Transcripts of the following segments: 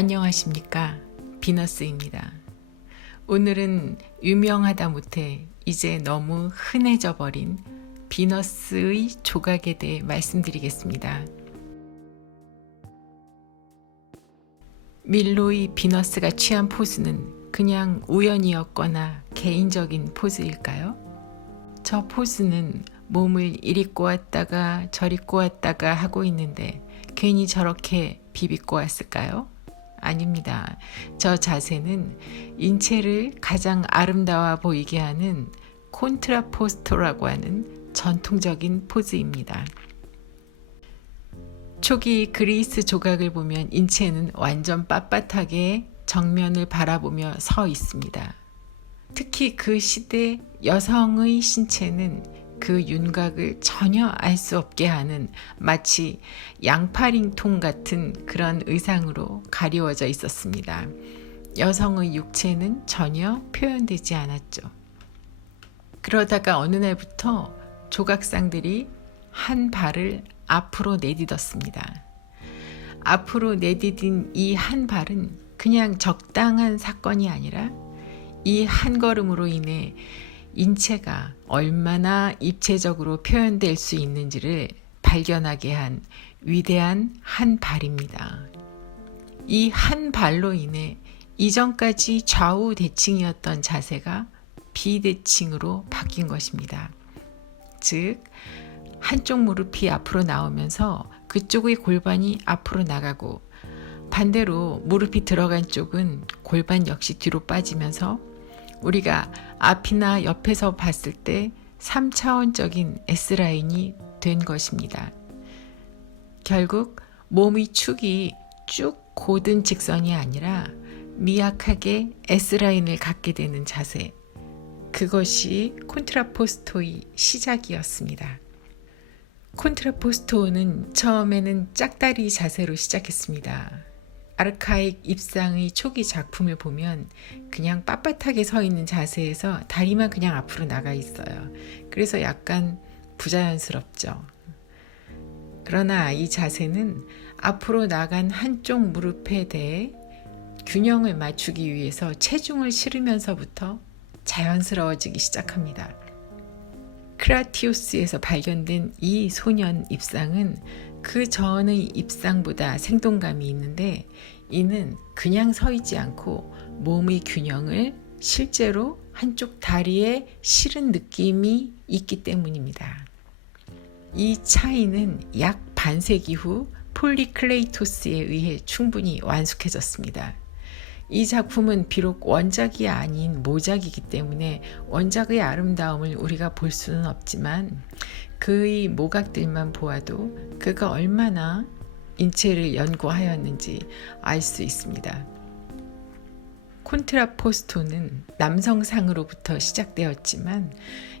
안녕하십니까, 비너스입니다. 오늘은 유명하다 못해 이제 너무 흔해져 버린 비너스의 조각에 대해 말씀드리겠습니다. 밀로의 비너스가 취한 포즈는 그냥 우연이었거나 개인적인 포즈일까요? 저 포즈는 몸을 이리 꼬았다가 저리 꼬았다가 하고 있는데 괜히 저렇게 비비꼬았을까요? 아닙니다. 저 자세는 인체를 가장 아름다워 보이게 하는 콘트라포스토라고 하는 전통적인 포즈입니다. 초기 그리스 조각을 보면 인체는 완전 빳빳하게 정면을 바라보며 서 있습니다. 특히 그 시대 여성의 신체는 그 윤곽을 전혀 알 수 없게 하는 마치 양파링통 같은 그런 의상으로 가리워져 있었습니다. 여성의 육체는 전혀 표현되지 않았죠. 그러다가 어느 날부터 조각상들이 한 발을 앞으로 내딛었습니다. 앞으로 내디딘 이 한 발은 그냥 적당한 사건이 아니라 이 한 걸음으로 인해 인체가 얼마나 입체적으로 표현될 수 있는지를 발견하게 한 위대한 한 발입니다. 이 한 발로 인해 이전까지 좌우 대칭이었던 자세가 비대칭으로 바뀐 것입니다. 즉, 한쪽 무릎이 앞으로 나오면서 그쪽의 골반이 앞으로 나가고 반대로 무릎이 들어간 쪽은 골반 역시 뒤로 빠지면서 우리가 앞이나 옆에서 봤을 때 3차원적인 S라인이 된 것입니다. 결국 몸의 축이 쭉 곧은 직선이 아니라 미약하게 S라인을 갖게 되는 자세, 그것이 콘트라포스토의 시작이었습니다. 콘트라포스토는 처음에는 짝다리 자세로 시작했습니다. 아르카익 입상의 초기 작품을 보면 그냥 빳빳하게 서 있는 자세에서 다리만 그냥 앞으로 나가 있어요. 그래서 약간 부자연스럽죠. 그러나 이 자세는 앞으로 나간 한쪽 무릎에 대해 균형을 맞추기 위해서 체중을 실으면서부터 자연스러워지기 시작합니다. 크라티오스에서 발견된 이 소년 입상은 그 전의 입상보다 생동감이 있는데 이는 그냥 서 있지 않고 몸의 균형을 실제로 한쪽 다리에 실은 느낌이 있기 때문입니다. 이 차이는 약 반세기 후 폴리클레이토스에 의해 충분히 완숙해졌습니다. 이 작품은 비록 원작이 아닌 모작이기 때문에 원작의 아름다움을 우리가 볼 수는 없지만 그의 모각들만 보아도 그가 얼마나 인체를 연구하였는지 알 수 있습니다. 콘트라포스토는 남성상으로부터 시작되었지만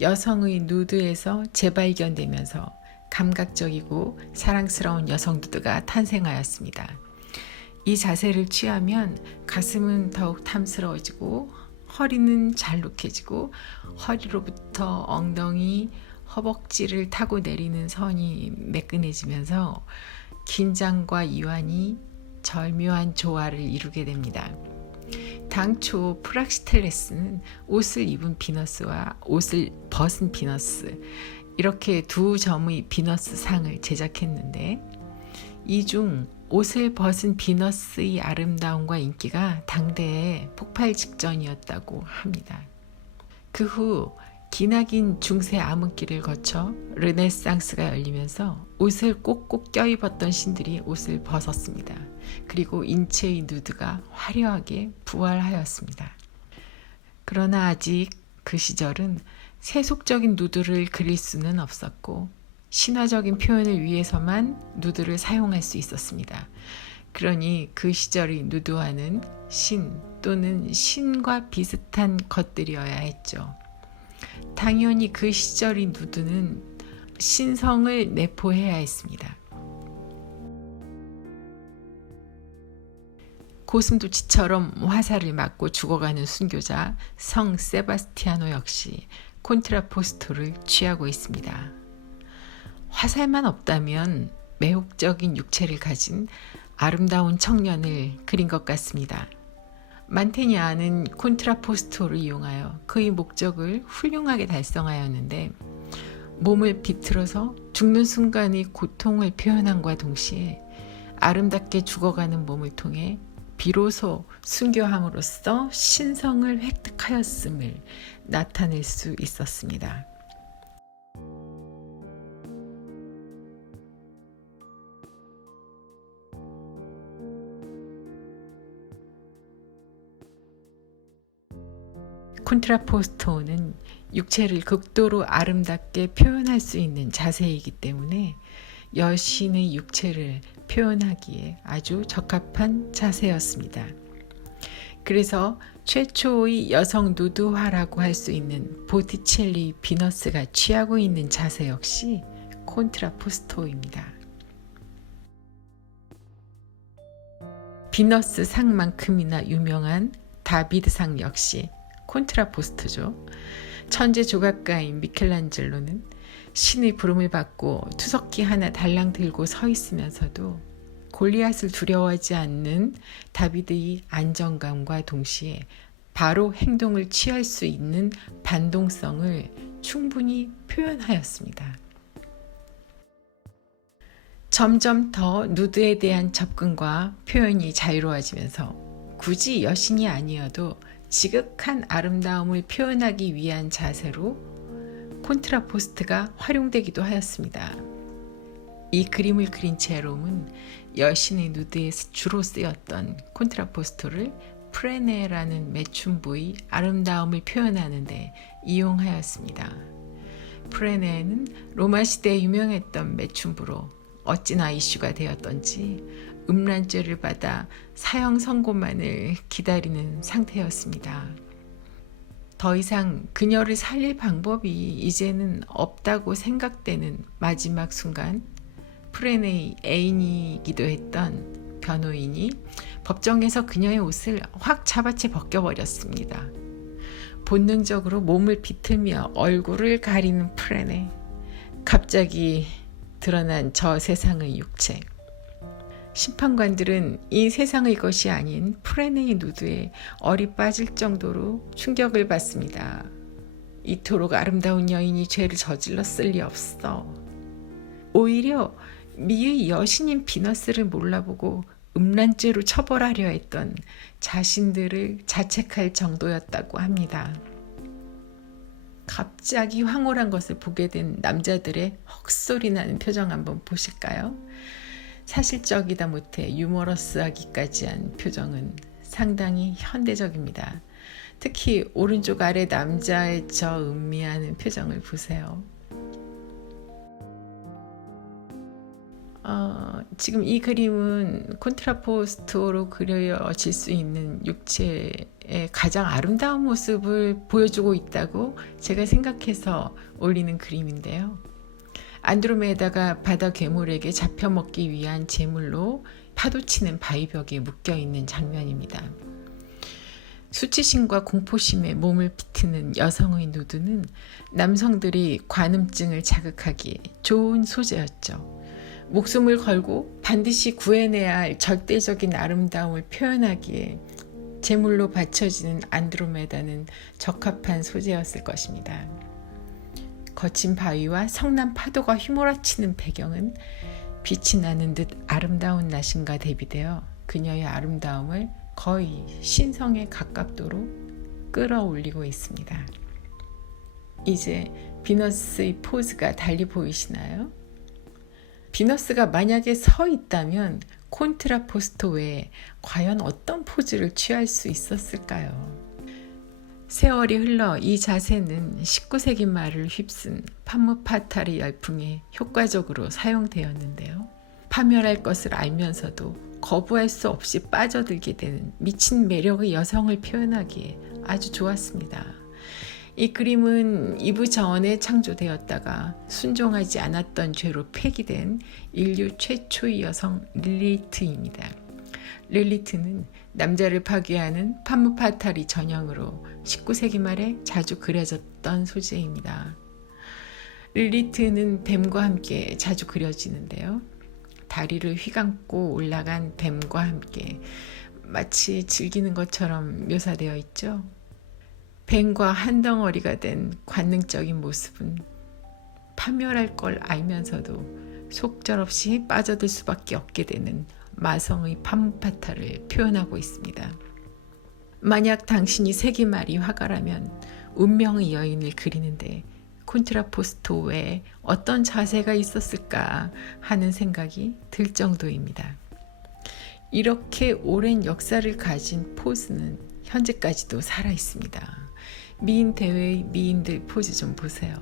여성의 누드에서 재발견되면서 감각적이고 사랑스러운 여성 누드가 탄생하였습니다. 이 자세를 취하면 가슴은 더욱 탐스러워지고 허리는 잘록해지고 허리로부터 엉덩이, 허벅지를 타고 내리는 선이 매끈해지면서 긴장과 이완이 절묘한 조화를 이루게 됩니다. 당초 프락시텔레스는 옷을 입은 비너스와 옷을 벗은 비너스, 이렇게 두 점의 비너스 상을 제작했는데 이 중 옷을 벗은 비너스의 아름다움과 인기가 당대에 폭발 직전이었다고 합니다. 그 후 기나긴 중세 암흑기를 거쳐 르네상스가 열리면서 옷을 꼭꼭 껴입었던 신들이 옷을 벗었습니다. 그리고 인체의 누드가 화려하게 부활하였습니다. 그러나 아직 그 시절은 세속적인 누드를 그릴 수는 없었고 신화적인 표현을 위해서만 누드를 사용할 수 있었습니다. 그러니 그 시절의 누드화는 신 또는 신과 비슷한 것들이어야 했죠. 당연히 그 시절의 누드는 신성을 내포해야 했습니다. 고슴도치처럼 화살을 맞고 죽어가는 순교자 성 세바스티아노 역시 콘트라포스토를 취하고 있습니다. 화살만 없다면 매혹적인 육체를 가진 아름다운 청년을 그린 것 같습니다. 만테냐는 콘트라포스토를 이용하여 그의 목적을 훌륭하게 달성하였는데 몸을 비틀어서 죽는 순간의 고통을 표현함과 동시에 아름답게 죽어가는 몸을 통해 비로소 순교함으로써 신성을 획득하였음을 나타낼 수 있었습니다. 콘트라포스토는 육체를 극도로 아름답게 표현할 수 있는 자세이기 때문에 여신의 육체를 표현하기에 아주 적합한 자세였습니다. 그래서 최초의 여성 누드화라고 할 수 있는 보티첼리 비너스가 취하고 있는 자세 역시 콘트라포스토입니다. 비너스 상만큼이나 유명한 다비드상 역시 콘트라포스토죠. 천재 조각가인 미켈란젤로는 신의 부름을 받고 투석기 하나 달랑 들고 서 있으면서도 골리앗을 두려워하지 않는 다비드의 안정감과 동시에 바로 행동을 취할 수 있는 반동성을 충분히 표현하였습니다. 점점 더 누드에 대한 접근과 표현이 자유로워지면서 굳이 여신이 아니어도 지극한 아름다움을 표현하기 위한 자세로 콘트라포스트가 활용되기도 하였습니다. 이 그림을 그린 제롬은 여신의 누드에서 주로 쓰였던 콘트라포스토를 프레네라는 매춘부의 아름다움을 표현하는 데 이용하였습니다. 프레네는 로마 시대에 유명했던 매춘부로 어찌나 이슈가 되었던지 음란죄를 받아 사형 선고만을 기다리는 상태였습니다. 더 이상 그녀를 살릴 방법이 이제는 없다고 생각되는 마지막 순간 프레네의 애인이기도 했던 변호인이 법정에서 그녀의 옷을 확 잡아채 벗겨버렸습니다. 본능적으로 몸을 비틀며 얼굴을 가리는 프레네. 갑자기 드러난 저 세상의 육체. 심판관들은 이 세상의 것이 아닌 프레네의 누드에 얼이 빠질 정도로 충격을 받습니다. 이토록 아름다운 여인이 죄를 저질렀을 리 없어. 오히려 미의 여신인 비너스를 몰라보고 음란죄로 처벌하려 했던 자신들을 자책할 정도였다고 합니다. 갑자기 황홀한 것을 보게 된 남자들의 헉소리 나는 표정 한번 보실까요? 사실적이다 못해 유머러스하기까지 한 표정은 상당히 현대적입니다. 특히 오른쪽 아래 남자의 저 음미하는 표정을 보세요. 지금 이 그림은 콘트라포스토로 그려질 수 있는 육체의 가장 아름다운 모습을 보여주고 있다고 제가 생각해서 올리는 그림인데요. 안드로메다가 바다 괴물에게 잡혀먹기 위한 제물로 파도치는 바위벽에 묶여있는 장면입니다. 수치심과 공포심에 몸을 비트는 여성의 누드는 남성들이 관음증을 자극하기에 좋은 소재였죠. 목숨을 걸고 반드시 구해내야 할 절대적인 아름다움을 표현하기에 제물로 바쳐지는 안드로메다는 적합한 소재였을 것입니다. 거친 바위와 성난 파도가 휘몰아치는 배경은 빛이 나는 듯 아름다운 낮인가 대비되어 그녀의 아름다움을 거의 신성에 가깝도록 끌어올리고 있습니다. 이제 비너스의 포즈가 달리 보이시나요? 비너스가 만약에 서 있다면 콘트라포스토 외에 과연 어떤 포즈를 취할 수 있었을까요? 세월이 흘러 이 자세는 19세기 말을 휩쓴 판무파탈의 열풍에 효과적으로 사용되었는데요. 파멸할 것을 알면서도 거부할 수 없이 빠져들게 되는 미친 매력의 여성을 표현하기에 아주 좋았습니다. 이 그림은 이브 전에 창조되었다가 순종하지 않았던 죄로 폐기된 인류 최초의 여성 릴리트입니다. 릴리트는 남자를 파괴하는 판무파탈이 전형으로 19세기 말에 자주 그려졌던 소재입니다. 릴리트는 뱀과 함께 자주 그려지는데요. 다리를 휘감고 올라간 뱀과 함께 마치 즐기는 것처럼 묘사되어 있죠. 뱀과 한 덩어리가 된 관능적인 모습은 파멸할 걸 알면서도 속절없이 빠져들 수밖에 없게 되는 마성의 판무파탈을 표현하고 있습니다. 만약 당신이 세기말이 화가라면 운명의 여인을 그리는데 콘트라포스토 외에 어떤 자세가 있었을까 하는 생각이 들 정도입니다. 이렇게 오랜 역사를 가진 포즈는 현재까지도 살아 있습니다. 미인 대회의 미인들 포즈 좀 보세요.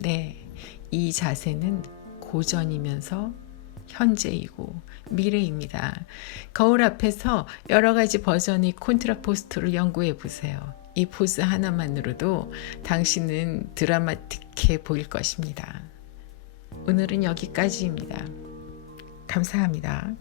네, 이 자세는 고전이면서 현재이고 미래입니다. 거울 앞에서 여러 가지 버전의 콘트라포스토를 연구해 보세요. 이 포즈 하나만으로도 당신은 드라마틱해 보일 것입니다. 오늘은 여기까지입니다. 감사합니다.